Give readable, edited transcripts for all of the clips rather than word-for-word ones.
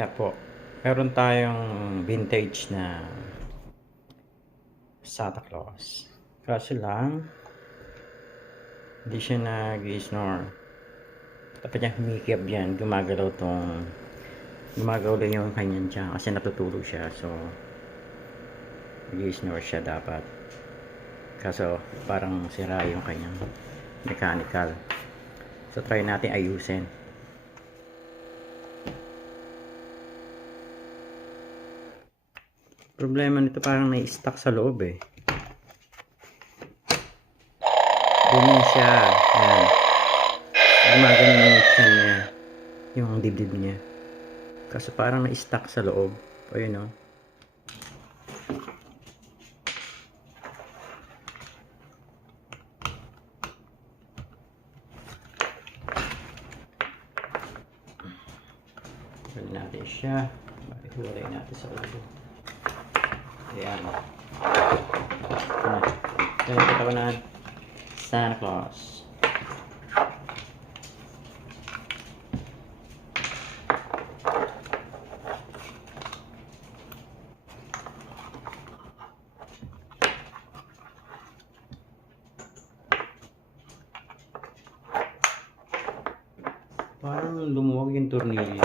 Kaya po, meron tayong vintage na Santa Claus. Kaso lang, hindi siya nag-snore. Dapat niya humikip yan, gumagalaw lang yung kanyang tiyan kasi natutulog siya. So, nag-snore siya dapat. Kaso, parang sira yung kanyang mechanical. So, try natin ayusin. Problema nito parang na-stuck sa loob eh. Ganyan siya. Ayan. Gumagano yung tiyan niya. Yung dibdib niya. Kaso parang na-stuck sa loob. Ayun o. Hiwalay natin siya. Hiwalay natin sa loob. Ayan. Ito na kita ko na Santa Claus. Parang lumuwag yung tornilyo.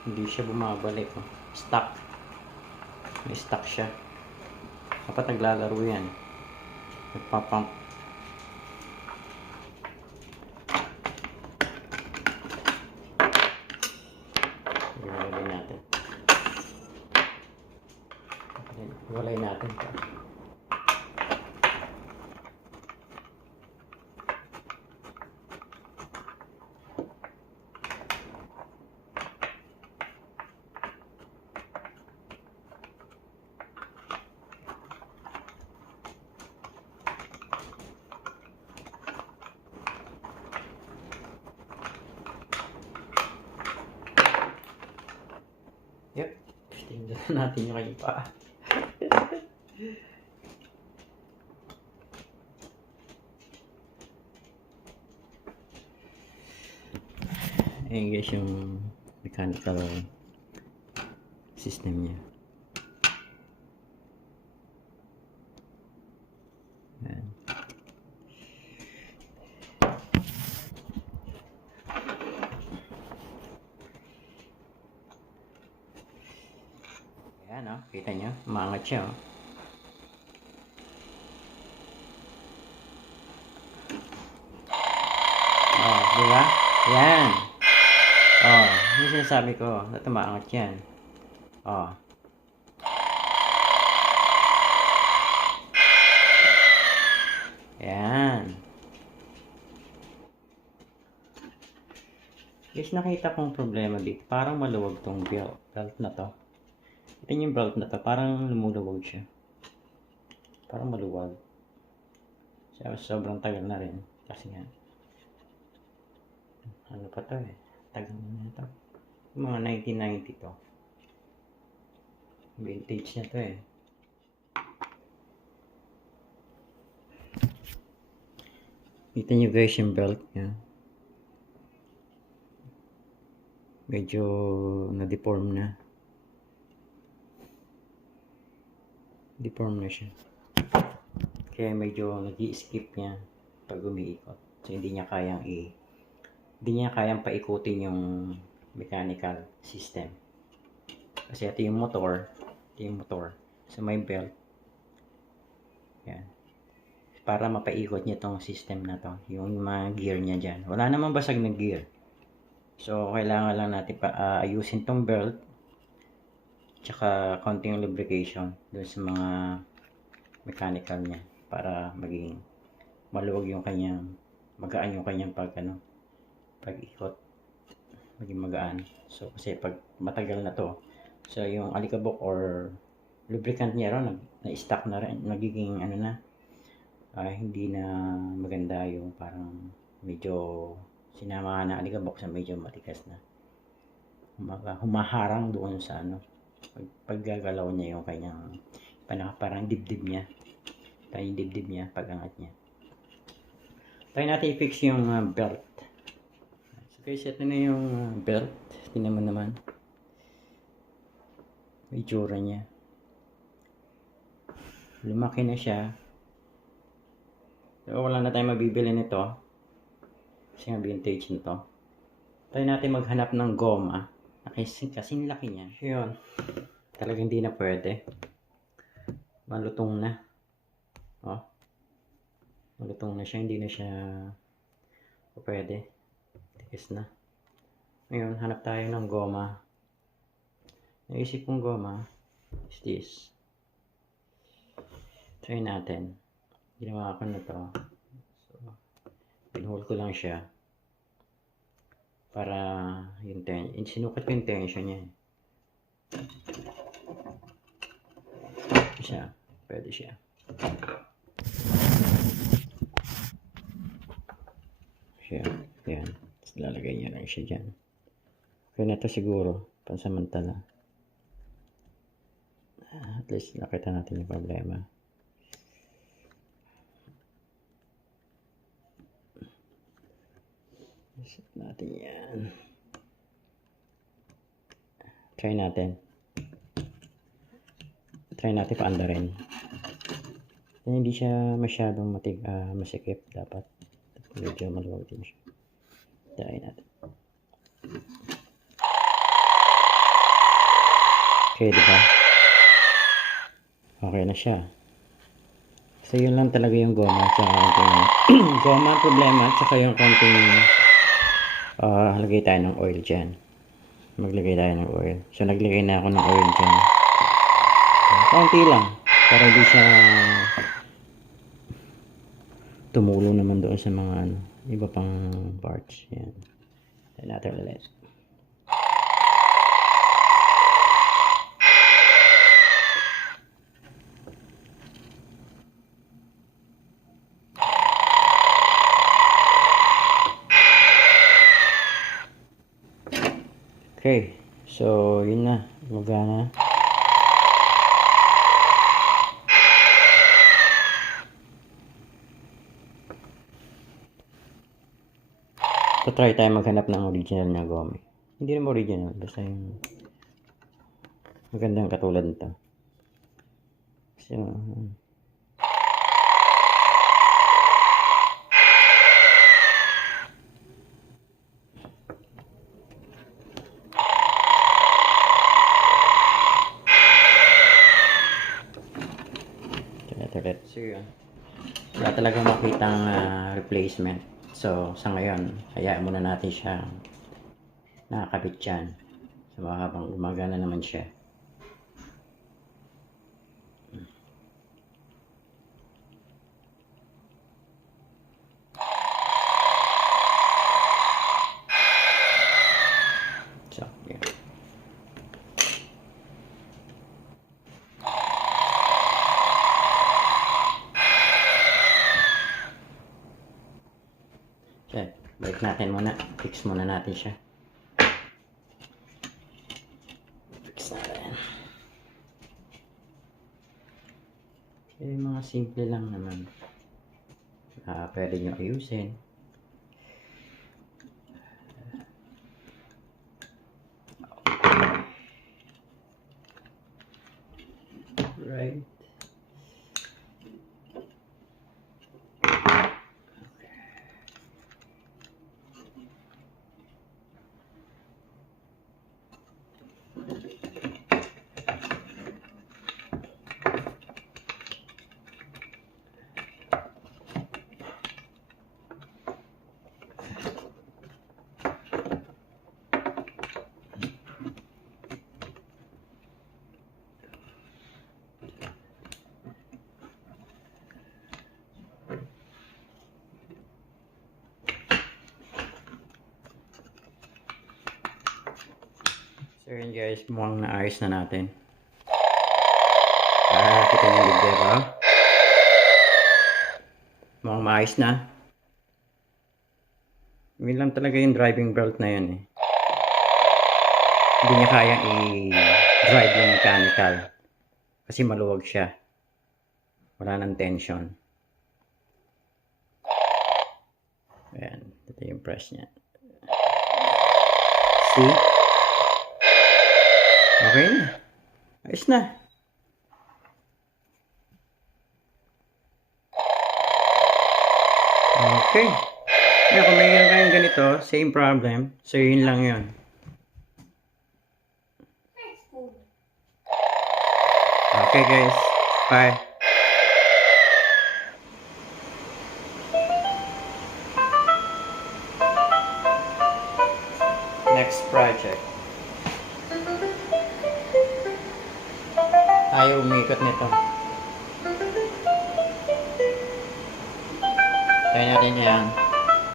Hindi siya bumabalik. Oh. Stuck. May stuck siya. Dapat naglalaro yan. Nagpapump. Iwalay natin. Iwalay natin. Yep. Tingnan natin yung kanyang paa. Ayan guys yung mechanical system niya. Ayan. Ayan o, kita nyo, umangat siya o. Oh, diba? Ayan. Oh, yung sinasabi ko, na tumaangat yan. Oh. Ayan. Guys, nakita kong problema dito. Parang maluwag tong belt na to. Ito yung belt na to. Parang lumuluwag siya. Parang maluwag. Sobrang tagal na rin. Kasi nga. Ano pa to eh. Tagal na ito. Mga 1990 to. Vintage na to eh. Kita nyo guys yung belt niya. Medyo na-deform na. deform na siya. Kaya medyo nag-i-skip niya pag umiikot. So hindi niya kayang paikutin yung mechanical system. Kasi ito yung motor, sa may belt. Yan. Para mapaikot niya tong system na to, yung mga gear niya dyan. Wala namang basag na gear. So kailangan lang natin ayusin tong belt, tsaka konting lubrication doon sa mga mechanical niya para maging maluwag yung kanyang, magaan yung kanyang pag-ikot, maging magaan. So kasi pag matagal na to, so yung alikabok or lubricant niya ron na-stuck na rin, nagiging hindi na maganda, yung parang medyo sinama na alikabok sa medyo matigas na, humaharang doon sa paggagalaw niya yung kanyang parang dibdib niya, pag-angat niya. Tayo natin i-fix yung belt. So guys, ito na yung belt. Tingnan mo naman may itsura niya, lumaki na siya. So wala na tayong mabibili nito kasi nga vintage nito. Tayo natin maghanap ng goma kasing laki niya. So yun, talagang hindi na pwede, malutong na. Malutong na siya, hindi na siya pwede, tigas na. Ngayon hanap tayo ng goma. Naisip kong goma is this. Try natin. Ginawa ko na to. So, pinhole ko lang siya para yung sinukat ko yung tension niya. Pwede siya. Yan. Tapos lalagay niya lang siya dyan. Okay na to siguro, pansamantala. At least nakita natin yung problema. Set natin yan. Try natin paandarin. Hindi siya masyadong masikip. Dapat medyo maluwag din siya. Try natin. Okay, diba? Okay na siya. So yun lang talaga yung goma, tsaka goma problema, tsaka yung konting lagay tayo ng oil dyan. Maglagay tayo ng oil. So naglagay na ako ng oil dyan. Konti lang para hindi siya tumulong naman doon sa mga iba pang parts. Yan. Tayo natin ulit. Okay, so yun na, magana. So try tayo maghanap ng original na goma. Hindi naman original, basta yung magandang katulad nito. So, so yun, wala talagang makitang replacement. So sa ngayon, hayaan muna natin siya nakakabit dyan. So habang gumagana naman siya. So yun. Okay, balik natin muna. Fix muna natin siya. Fix natin. Okay, mga simple lang naman. Pwede nyo ayusin. Right. So yun guys, mukhang naayos na natin. Kita niyo yung libero. Mukhang maayos na. Yun lang talaga yung driving belt na yun eh. Hindi niya kayang i-drive yung mechanical. Kasi maluwag siya. Wala nang tension. Ayan, ito yung press niya. See? Okay na. Ayos na. Okay. Kaya kung mayroon kayong ganito, same problem. So yun lang yun. Okay guys. Bye. Next project. Ayaw umikot nito. Try natin yan.